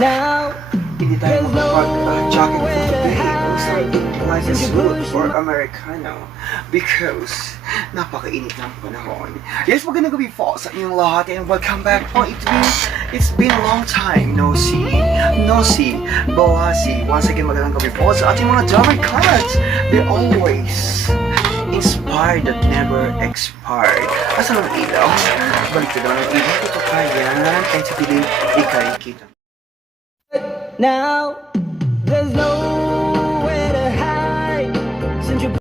Now, Hindi tayo makapag-jacket for today. Looks like life is good for Americano because napakainit ng panahon. Yes, magandang gabi po sa inyong lahat and welcome back po. It's been a long time no see, Balasi. Once again, magandang gabi po sa ating mga drummer cards. They always inspired that never expired. Asa ng ilaw? Balik na daw ng ilaw. Ito kaya. Kahit sa piling, ikay kita. now, there's nowhere to hide since you.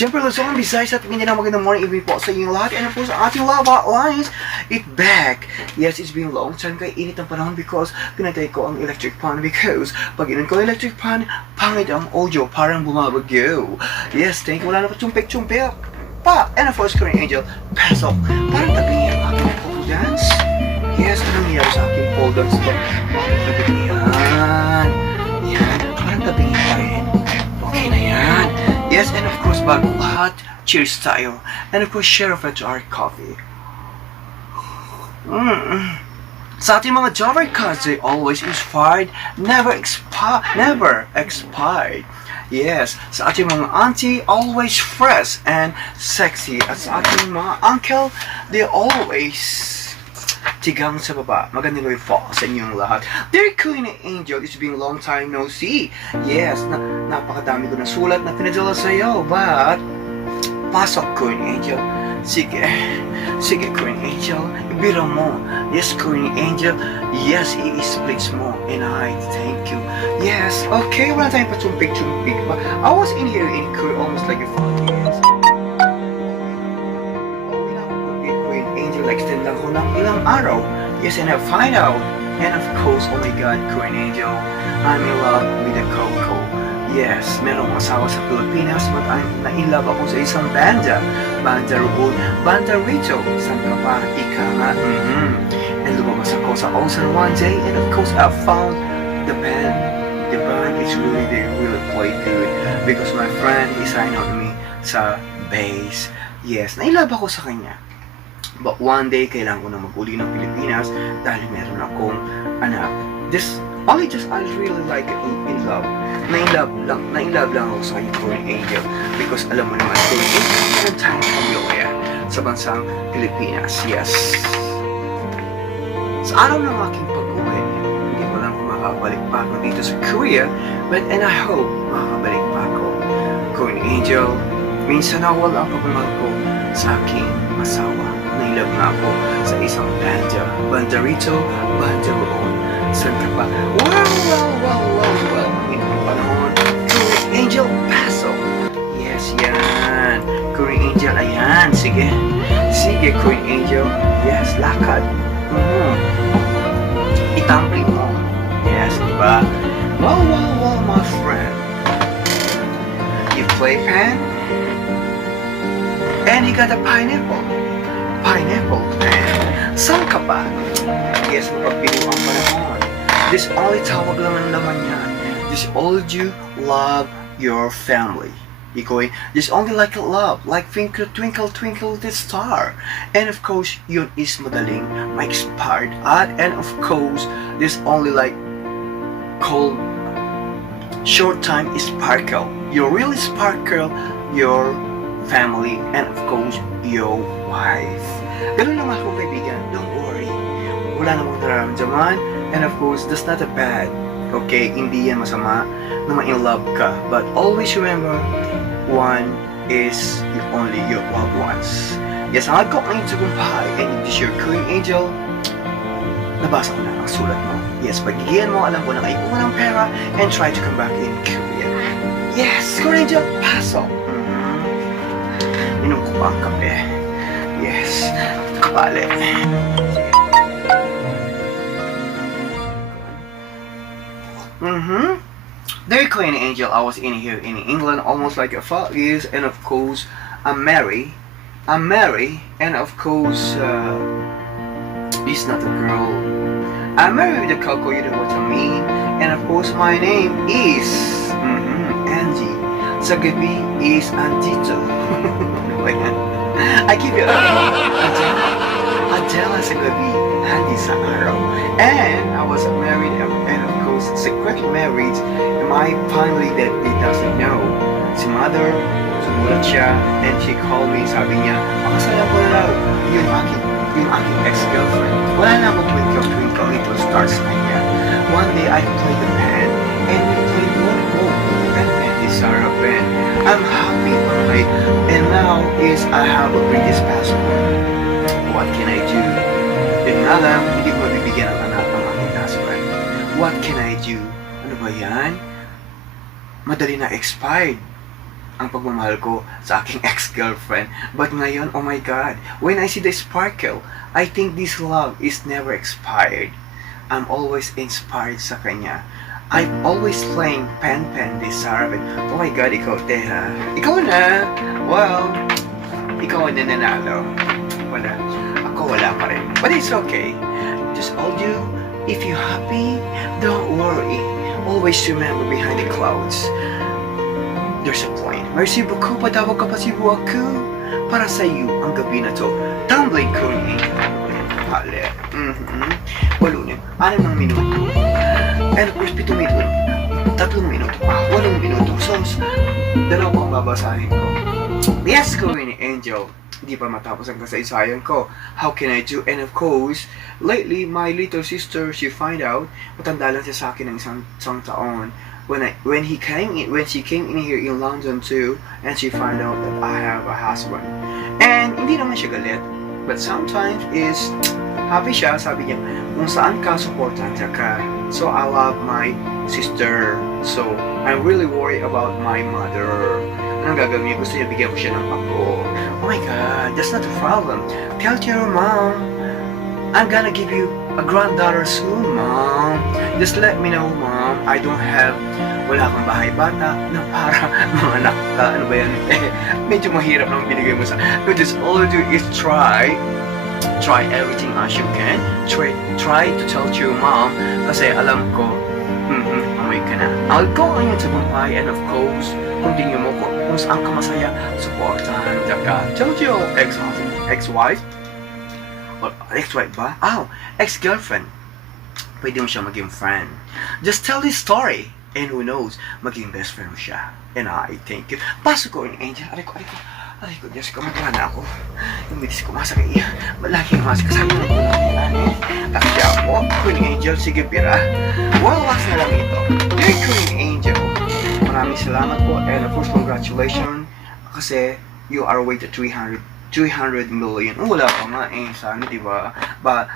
Siyempre, Luzon, Visayas at Mindanao, magandang morning, evening po sa inyong lahat. And of course, ating lava lines, it back. Yes, it's been a long time kaya init ng panahon because pinatay ko ang electric fan because pag inan ko ang electric fan, pangit ang audio, parang bumabagyo. Yes, thank you. Wala na pa chumpik-chumpik pa. And of course, Korean Angel, pasok. Parang tabi niya ang aking pole dance. Yes, anong nangyayari sa aking pole dance to? Tabi yan. Yan, parang tabi niya pa rin. Okay na yan. Yes, and of course, bago lahat, cheers tayo. And of course, share of it to our coffee. Sa ating mga Java cards, they always inspired, never expired. Yes, sa ating mga auntie, always fresh and sexy. At sa ating mga uncle, they always tigang sa baba. Magandang gabi po sa inyong lahat. Dear Queen Angel, it's been a long time no see. Yes, napakadami ko na sulat na pinadala sa iyo, but pasok, Queen Angel. Sige Queen Angel, ibira mo. Yes, Queen Angel. Yes, i-splits mo. And I thank you. Yes, okay, wala tayong pachumpik-chumpik pa. I was in here in Korea almost like a 40 years. Extend lang ko ng ilang araw. Yes, and I find out. And of course, oh my God, Korean Angel, I'm in love with a Coco. Yes, merong asawa sa Pilipinas, but I'm na-in-love ako sa isang banda. Banda roon, Banda Rito. San ka pa? Ika nga. And lumabas ako sa Ocean one day, and of course, I found the band. The band is really, they really play good. Because my friend, he signed on me sa bass. Yes, na-in-love ako sa kanya. But one day, kailangan ko na mag-uli ng Pilipinas dahil meron akong anak. I really like it in love. Na-in-love lang ako sa kanya, Korean Angel. Because alam mo naman, Korean Angel, meron tayong pamilya sa bansang Pilipinas. Yes. Sa araw ng aking pag-uwi, hindi ko lang makakabalik pa ako dito sa Korea, and I hope makakabalik pa ako. Korean Angel, minsan nawala ang pagmamahal ko sa aking asawa. Nailove na ako sa isang banda. Banda Rito, Banda roon. Saan ka pa? Wow! Ito ang panahon. Korean Angel, pasok! Yes, yan. Korean Angel, ayan. Sige, Korean Angel. Yes, lakad. Itampli mo. Yes, diba? Wow, my friend. You play pen? And you got a pineapple, man. Saan ka ba? Yes, mapagbili mo ang panahon. This only tawag lang ang laman niya. This all you love your family. Ikoy, this only like love, like twinkle, twinkle, twinkle the star. And of course, yun is madaling ma-expired. And of course, this only like cold, short time is sparkle. You really sparkle your family, and of course, your wife. Ganun naman ako, kaibigan. Don't worry. Wala namang nararamdaman. And of course, that's not a bad. Okay, hindi yan masama na ma-in love ka. But always remember, one is only your loved ones. Yes, ang ako ngayon sa kumpay, and it is your Queen Angel. Nabasa ko na ang sulat mo. Yes, pagigihan mo, alam ko na kayo ng pera and try to come back in Korea. Yes, Korean Angel, pasok. Inom ko pa ang kape. Yes, kapali. There, Korean Angel, I was in here in England almost like 5 years, and of course, I'm married, and of course, it's not a girl. I'm married with a Coco, you know what I mean, and of course, my name is, Angie. Sa gabi is Andito. I keep it up. Adela sa gabi, Andy sa araw. And I was married, and of course, secretly married. My finally that he doesn't know. Si mother, sumulat siya, and she called me, sabi niya, makasalan ko na raw, yung aking ex-girlfriend. Wala na akong twinkle, little stars sa kanya. One day, I played the band, and we played one more, and is Sarah band. I'm happy, alright, and now is I have a British passport. What can I do? Yun nga lang, hindi ko mabibigyan ng anak ng aking husband. What can I do? Ano ba yan? Madali na expired ang pagmamahal ko sa aking ex-girlfriend. But ngayon, oh my God, when I see the sparkle, I think this love is never expired. I'm always inspired sa kanya. I'm always playing pen this Sarah. Oh my God, ikaw, Teha. Ikaw na! Well, ikaw na nanalo. Wala. Ako wala pa rin. But it's okay. Just all you, if you're happy, don't worry. Always remember behind the clouds, there's a point. Merci beaucoup, patawag ka pa si Buaku. Para sa iyo, ang gabi na to. Tumbling Korean Angel. Hale. Walunin. 6 minuto. And of course, 7 minuto. 3 minuto. 8 minuto. So, 2 pang babasahin ko. Yes, Korean Angel. Hindi pa matapos ang kasaysayan ko. How can I do? And of course, lately, my little sister, she find out, matanda lang siya sa akin ng isang taon. When she came in here in London too, and she find out that I have a husband. And hindi naman siya galit, but sometimes is happy siya, sabi niya, kung saan ka, supportan siya ka. So I love my sister. So I'm really worried about my mother. Anong gagawin niya? Gusto niya bigyan ko siya ng pako. Oh my God, that's not a problem. Tell your mom, I'm gonna give you a granddaughter soon, Mom. Just let me know, Mom. I don't have, wala kang bahay bata na para mga anak ka. Ano ba yan? Medyo mahirap lang binigay mo sa... But just all you do is try everything as you can. Try to tell to your mom. Kasi alam ko, amoy ka na. I'll go on yung tagumpay, and of course, continue mo kung saan ka masaya, supportahan ka. Tell to your ex-wife, or ex-wife ba? Ex-girlfriend. Pwede mo siya maging friend. Just tell this story. And who knows, maging best friend mo siya. And I think, pasok ko in Angel. Aray ko, Diyos ko, magkala na ako. Yung bilis ko masakay. Malaki ang masakay. Sabi mo ko natin, Kasi ako, Queen Angel, sige pira. Well, last na lang ito. Dear Queen Angel, maraming salamat po. And of course, congratulations. Kasi, you are way to 300 million. Wala pa nga sana, diba?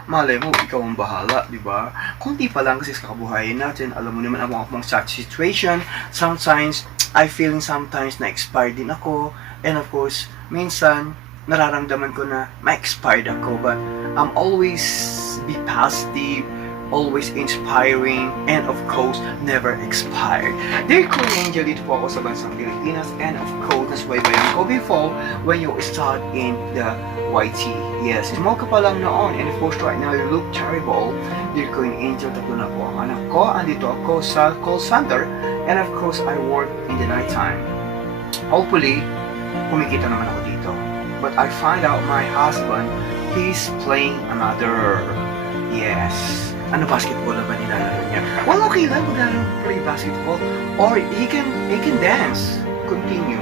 Malay mo, ikaw ang bahala, diba? Kunti pa lang kasi sa kabuhayan natin, alam mo naman ang mga such situation. Sometimes, I feeling sometimes na expired din ako. And of course, minsan, nararamdaman ko na ma-expired ako. But, I'm always be positive, always inspiring, and of course, never expired. Dear Queen Angel, dito po ako sa bansang Pilipinas, and of course, nasubaybayan ko before when you start in the YT. Yes, small ka pa lang noon, and of course, right now, you look terrible. Dear Queen Angel, tatlo na po ang anak ko, andito ako sa call center, and of course, I work in the night time. Hopefully, kumikita naman ako dito. But I find out my husband, he's playing another, yes, ano, basketball na ba nilalaro niya? Well, okay lang, play basketball. Or he can dance. Continue.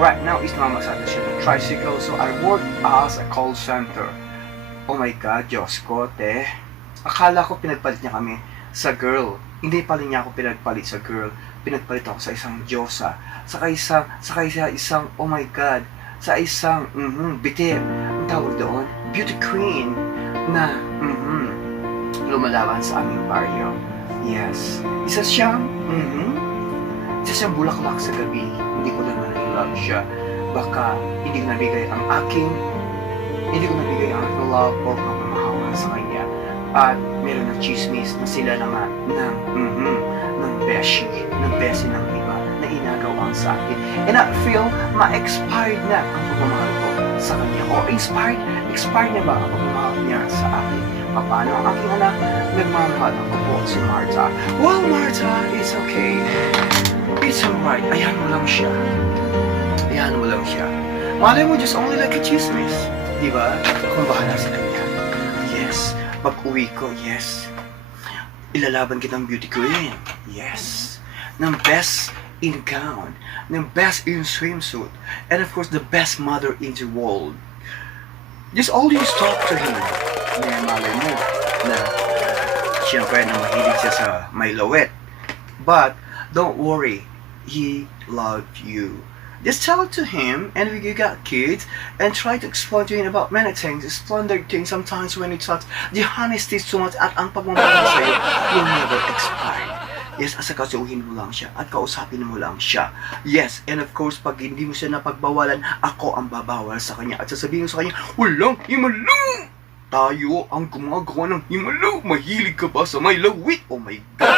Right now, is namamasada siya ng tricycle, so I work as a call center. Oh my God, Diyos ko, te. Akala ko pinagpalit niya kami sa girl. Hindi pala niya ako pinagpalit sa girl. Pinagpalit ako sa isang Diyosa. Saka sa isang, oh my God, sa isang bitin, ang tawag doon, beauty queen na lumalaban sa aming baryo. Yes. Isa siyang bulaklak sa gabi. Hindi ko naman i-love siya. Baka hindi ko nabigay ang love or pagmamahalan sa kanya. At meron ng chismis na sila na nga ng beshi ng iba na inagawa sa akin. And I feel ma-expired na ang pagmamahal ko sa kanya. O expired na ba ang pagmamahal niya sa akin? Paano ang aking anak? Nagmamahal ako po si Martha. Well, Martha, it's okay. It's alright. Ayan mo lang siya. Malay mo, just only like a chismis. Diba? Akong bahala sa kanya. Yes. Pag-uwi ko, yes. Ilalaban kitang beauty queen. Yes. Ng best in gown. Ng best in swimsuit. And of course, the best mother in the world. Just always talk to him. Ngayon, malay mo na siyempre na mahilig siya sa may lawet. But, don't worry. He loved you. Just tell it to him, and if you got kids, and try to explain to him about many things, splendid things sometimes when it talks, the honesty is too much at ang pagmamahal sa'yo will never expire. Yes, asakasuhin mo lang siya at kausapin mo lang siya. Yes, and of course, pag hindi mo siya napagbawalan, ako ang babawal sa kanya at sasabihin ko sa kanya, walang himalo! Tayo ang gumagawa ng himalo. Mahilig ka ba sa may lawit? Oh my God!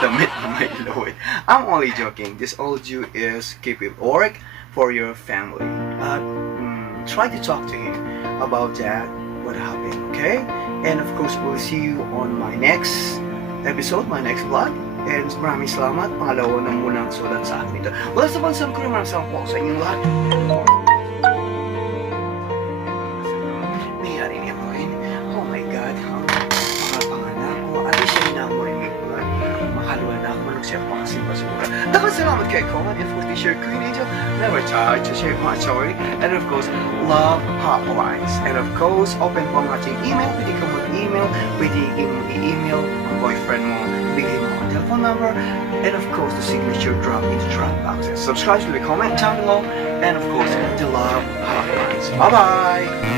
Damit na may lawit. I'm only joking. This all due is keep it work for your family. Try to talk to him about that, what happened, okay? And of course, we'll see you on my next episode, my next vlog. And maraming salamat. Pangalawa na munang sulat sa akin ito. Wala sa bansang ko naman sa po sa inyong lahat. Nangyari niya po rin. Oh my God. Mga panganak ko. At siya hinamurinig ko lang. Makaluwa na ako. Manong siya pangasimba-sura. Dapat salamat kay Coleman. And of course, share Queen Angel. Never tired to share my story. And of course, love hotlines. And of course, open po ang ating email. Pwede ka mag-email. Pwede i-email ang boyfriend mo. Bigay mo ang telephone number. And of course, the signature drop in the drop boxes. Subscribe to the comment down below. And of course, the love hotlines. Bye-bye!